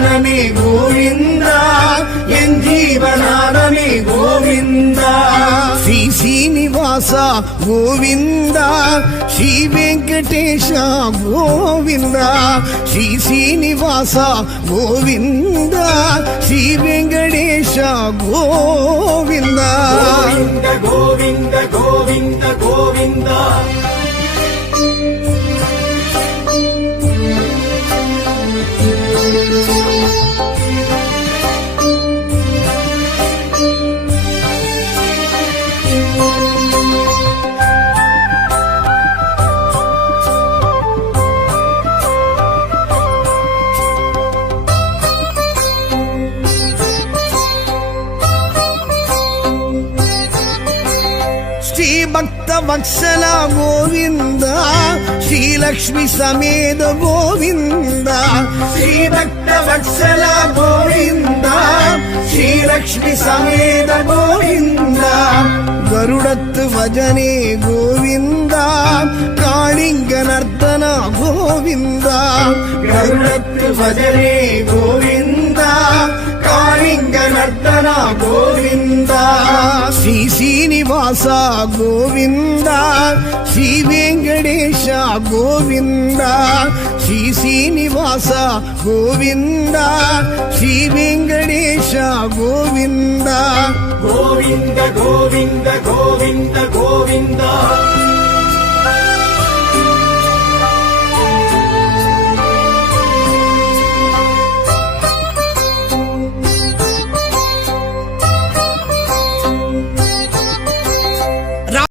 ஜீவனானமே கோவிந்தா என் ஜீவனானமே கோவிந்தா ஸ்ரீ சீனிவாச கோவிந்தா ஸ்ரீ வெங்கடேಶ கோவிந்தா ஸ்ரீ சீனிவாಸ ಗೋವಿಂದ ಶ್ರೀ ವೆಂಕಟೇಶ ಗೋವಿಂದ ಗೋವಿಂದ ಗೋವಿಂದ ಗೋವಿಂದ ಗೋವಿಂದ ಶ್ರೀ ಭಕ್ತ ವತ್ಸಲ ಗೋವಿಂದ ಶ್ರೀ ಲಕ್ಷ್ಮಿ ಸಮೇತ ಗೋವಿಂದ ಶ್ರೀ ಭಕ್ತ ವತ್ಸಲ ಗೋವಿಂದ ಶ್ರೀ ಲಕ್ಷ್ಮಿ ಸಮೇತ ಗೋವಿಂದ ಗರುಡತ್ತು ಭಜನೆ ಗೋವಿಂದ ಕಾಳಿಂಗ ನರ್ತನ ಗೋವಿಂದ ಗರುಡತ್ತು ಭಜನೆ ಗೋವಿಂದ ಕಾಳಿಂಗ ನರ್ತನ ಗೋವಿಂದ ಶ್ರೀ ಶ್ರೀನಿವಾಸ ಗೋವಿಂದ ಶ್ರೀ ವೆಂಕಟೇಶ ಗೋವಿಂದ ಶ್ರೀ ಶ್ರೀನಿವಾಸ ಗೋವಿಂದ ಶ್ರೀ ವೆಂಕಟೇಶ ಗೋವಿಂದ ಗೋವಿಂದ ಗೋವಿಂದ ಗೋವಿಂದ ಗೋವಿಂದ